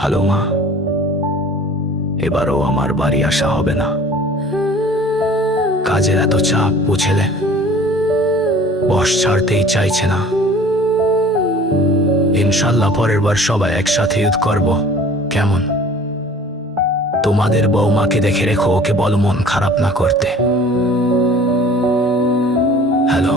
Hello মা, এবারও আমার বাড়ি আসা হবে না। কাজের এত চাপ, বুঝলে, বস ছাড়তেই চাইছে না। ইনশাল্লাহ পরের বার সবাই একসাথে ঈদ করব, কেমন? তোমাদের বৌমাকে দেখে রেখো, ওকে বলো মন খারাপ না করতে। হ্যালো।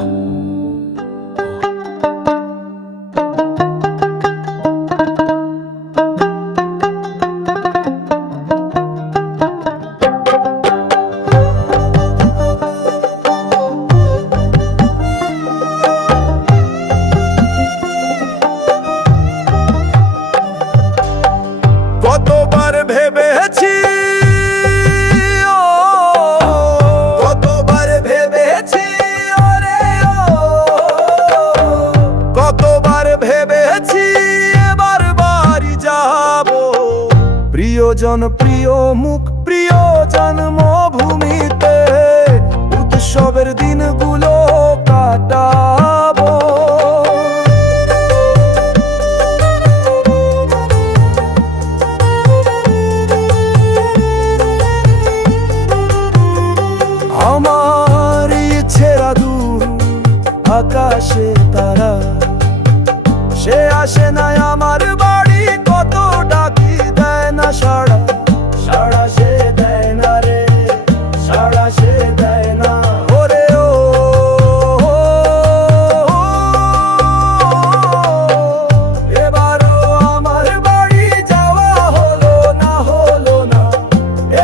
কতবার ভেবেছি, কতবার ভেবেছি, কতবার ভেবেছি এবার বাড়ি যাব। প্রিয়জন, প্রিয় মুখ, প্রিয় জন্মভূমিতে উৎসবের দিনগুলো কাটাবো। আমার ইচ্ছেরা দূর আকাশে তারা, সে আসে না আমার বাড়ি, কত ডাকি দেয় না সাড়া। সাড়া সে দেয় না রে, সাড়া সে দেয় না। ওরে ও এবারও আমার বাড়ি যাওয়া হলো না, হলো না।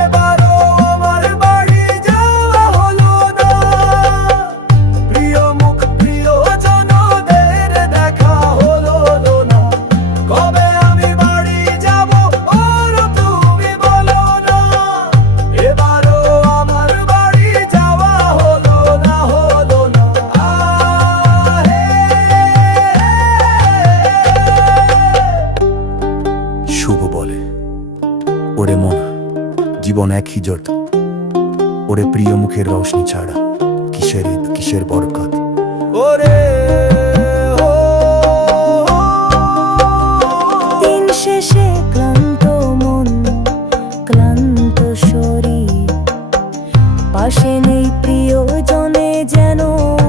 এবারও আমার বাড়ি যাওয়া হলো না। প্রিয় মুখ, প্রিয় জনদের দেখা হলো না। কবে আমি বাড়ি যাব ওর তুমি বলো না। এবারও আমার বাড়ি যাওয়া হলো না, হলো না। শুভ বলে, ওরে মন, জীবন এক হিজট, ওরে প্রিয় মুখের রওশনি ছাড়া কিসের ঈদ, কিসের বরকত। ওরে দিন শেষে ক্লান্ত মন, ক্লান্ত শরীর, পাশে নেই প্রিয়জনে, যেন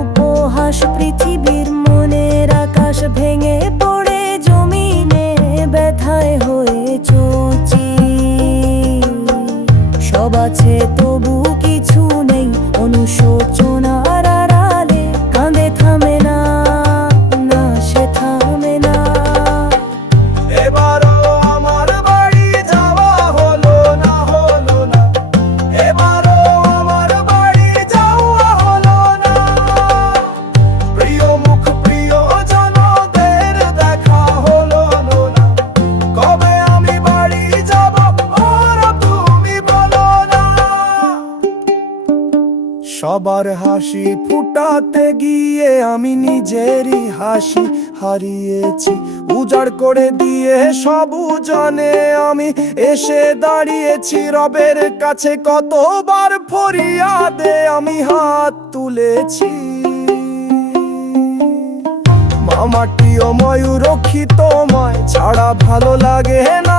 উপহাস পৃথিবীর। মনের আকাশ ভেঙে পড়ে জমিনে, ব্যথায় হয়ে চৌচি। সব আছে তবু কিছু নেই, অনুশোচনার আড়ালে কাঁদে থামে না, না সে থামে না। এবারও আমার বাড়ি যাওয়া হলো না, হলো না। এবারও আমার বাড়ি যাওয়া হলো না। প্রিয় মুখ, প্রিয় জনদের দেখা হলো না। কবে আমি বাড়ি যাব ওর তুমি বলো না। সবার হাসি ফুটাতে গিয়ে আমি নিজেরই হাসি হারিয়েছি। উজাড় করে দিয়ে সবুজনে আমি এসে দাঁড়িয়েছি। রবের কাছে কতবার ফরিয়াদে আমি হাত তুলেছি। মামাটি ও ময়ূরক্ষী তোমায় ছাড়া ভালো লাগে না।